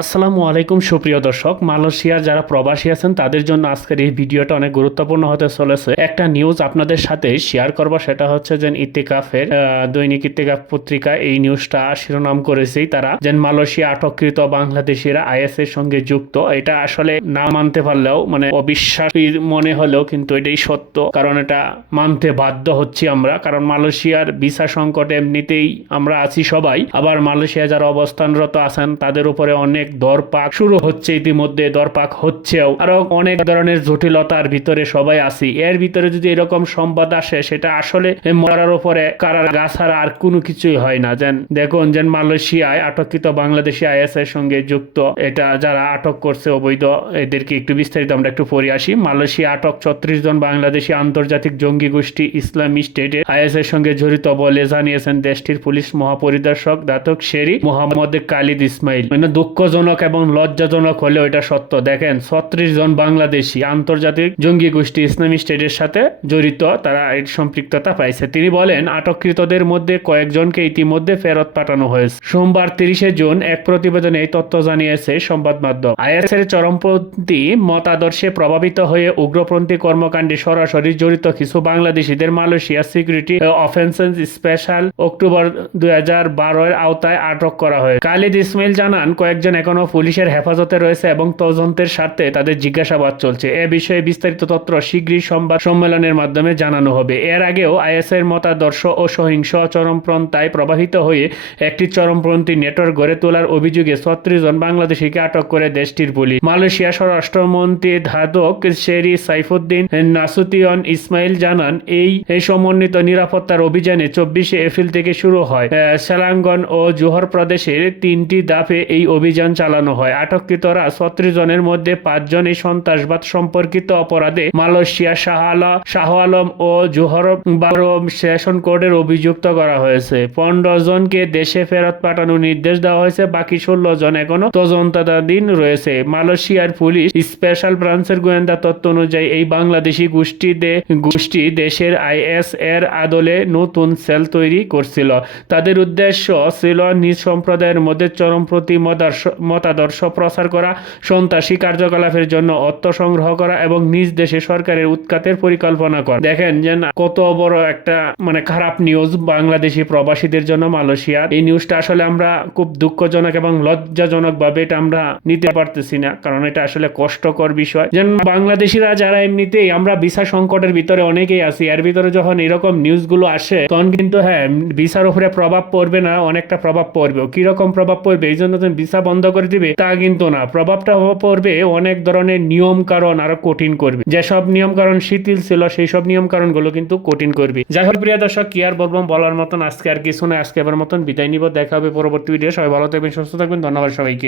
আসসালামু আলাইকুম সুপ্রিয় দর্শক, মালয়েশিয়ার যারা প্রবাসী আছেন তাদের জন্য আজকের এই ভিডিওটা অনেক গুরুত্বপূর্ণ হতে চলেছে। একটা নিউজ আপনাদের সাথে শেয়ার করব, সেটা হচ্ছে যে ইত্তেকাফের দৈনিক ইত্তেকাফ পত্রিকা এই নিউজটা শিরোনাম করেছে তারা যে মালয়েশিয়া আটককৃত বাংলাদেশিরা আইএস এর সঙ্গে যুক্ত। এটা আসলে না মানতে পারলেও মানে অবিশ্বাসী মনে হলেও কিন্তু এটাই সত্য, কারণ এটা মানতে বাধ্য হচ্ছি আমরা, কারণ মালয়েশিয়ার ভিসা সংকটে এমনিতেই আমরা আছি সবাই, আবার মালয়েশিয়া যারা অবস্থানরত আছেন তাদের উপরে অনেক দরপাক শুরু হচ্ছে, ইতিমধ্যে দরপাক হচ্ছেও, আরো অনেক ধরনের জটিলতার ভিতরে সবাই আছি। এর ভিতরে যদি এরকম সংবাদ আসে সেটা আসলে মরার উপরে কারাগার ছাড়া আর কোনো কিছুই হয় না। যেন দেখুন যে মালয়েশিয়ায় আটককৃত বাংলাদেশি আইএস এর সঙ্গে যুক্ত, এটা যারা আটক করছে অবৈধ, এদেরকে একটু বিস্তারিত আমরা একটু পড়ে আসি। মালয়েশিয়া আটক 36 জন বাংলাদেশি আন্তর্জাতিক জঙ্গি গোষ্ঠী ইসলামী স্টেটে আইএস এর সঙ্গে জড়িত বলে জানিয়েছেন দেশটির পুলিশ মহাপরিদর্শক দাতক শেরি মোহাম্মদ খালিদ ইসমাইল। মানে দুঃখজনক এবং লজ্জাজনক হলেও এটা সত্য। দেখেন 36 জন বাংলাদেশি আন্তর্জাতিক জঙ্গি গোষ্ঠী ইসলামী স্টেটের সাথে জড়িত, তারা এর সম্পৃক্ততা পাইছে। তিনি বলেন আটককৃতদের মধ্যে কয়েকজনকে ইতিমধ্যে ফেরত পাঠানো হয়েছে। সোমবার 30 জুন এক প্রতিবেদনে এই তথ্য জানিয়েছে সংবাদ মাধ্যম। আইএস এর চরমপন্থী মতাদর্শে প্রভাবিত হয়ে উগ্রপন্থী কর্মকাণ্ডে সরাসরি জড়িত কিছু বাংলাদেশিদের Malaysia security offences special October 2012 এর আওতায় আটক করা হয়। খালিদ ইসমাইল জানান কয়েকজন এখনো পুলিশের হেফাজতে রয়েছে এবং তদন্তের স্বার্থে তাদের জিজ্ঞাসাবাদ চলছে। এ বিষয়ে বিস্তারিত তথ্য শীঘ্রই সংবাদ সম্মেলনের মাধ্যমে জানানো হবে। এর আগেও আইএস এর মতাদর্শ ও সহিংস চরমপন্থায় প্রভাবিত হয়ে একটি চরমপন্থী নেটওয়ার্ক গড়ে তোলার অভিযোগে 36 জন বাংলাদেশিকে আটক করে দেশটির পুলিশ। মালয়েশিয়া স্বরাষ্ট্রমন্ত্রী ধাদক শেরি সাইফুদ্দিন নাসুতিয়ন ইসমাইল জানান এই সমন্বিত নিরাপত্তার অভিযানে 24 এপ্রিল থেকে শুরু হয়। সেলাঙ্গন ও জোহর প্রদেশের 3টি ধাপে এই অভিযান চালানো হয়। আটককৃতরা 36 জনের মধ্যে 5 জন এই সন্ত্রাসবাদ সম্পর্কিত অপরাধে মালয়েশিয়া শাহ আলম ও জোহর বারো সেশন কোর্টের অভিযুক্ত করা হয়েছে। 15 জনকে দেশে ফেরত পাঠানোর নির্দেশ দেওয়া হয়েছে, বাকি 16 জন এখনো তদন্তাধীন রয়েছে। মালয়েশিয়ার পুলিশ স্পেশাল ব্রাঞ্চের গোয়েন্দা তথ্য অনুযায়ী এই বাংলাদেশি গোষ্ঠী দেশের আইএস এর আদলে নতুন সেল তৈরি করছিল। তাদের উদ্দেশ্য ছিল নিজ সম্প্রদায়ের মধ্যে চরমপন্থী মতাদর্শ প্রচার করা, সন্ত্রাসী কার্যকলাপের জন্য অর্থ সংগ্রহ করা এবং নিজ দেশে সরকারের উৎখাতের পরিকল্পনা করা। দেখেন যে কত বড় একটা মানে খারাপ নিউজ বাংলাদেশি প্রবাসীদের জন্য মালয়েশিয়া। এই নিউজটা আসলে আমরা খুব দুঃখজনক এবং লজ্জাজনক ভাবে এটা আমরা নিতে পারতেছি না, কারণ এটা আসলে কষ্টকর বিষয়। যেন বাংলাদেশিরা যারা এমনিতেই আমরা ভিসা সংকটের ভিতরে অনেকেই আছি, এর ভিতরে যখন এরকম নিউজগুলো আসে তখন কিন্তু হ্যাঁ ভিসার উপরে প্রভাব পড়বে না, অনেকটা প্রভাব পড়বে। কিরকম প্রভাব পড়বে? এই জন্য ভিসা বন্ধ করে দিবে তা কিন্তু না, প্রভাবটা পড়বে অনেক ধরনের নিয়ম কারণ আরো কঠিন করবে। যেসব নিয়ম কারণ শিথিল ছিল সেই সব নিয়ম কারণ গুলো কিন্তু কঠিন করবে। যাই হোক প্রিয় দর্শক, কি আর বলবো, বলার মতন আজকে আর কিছু না। আজকে এবার মতন বিদায় নিব, দেখা হবে পরবর্তী ভিডিও। সবাই ভালো থাকবেন, সুস্থ থাকবেন, ধন্যবাদ সবাইকে।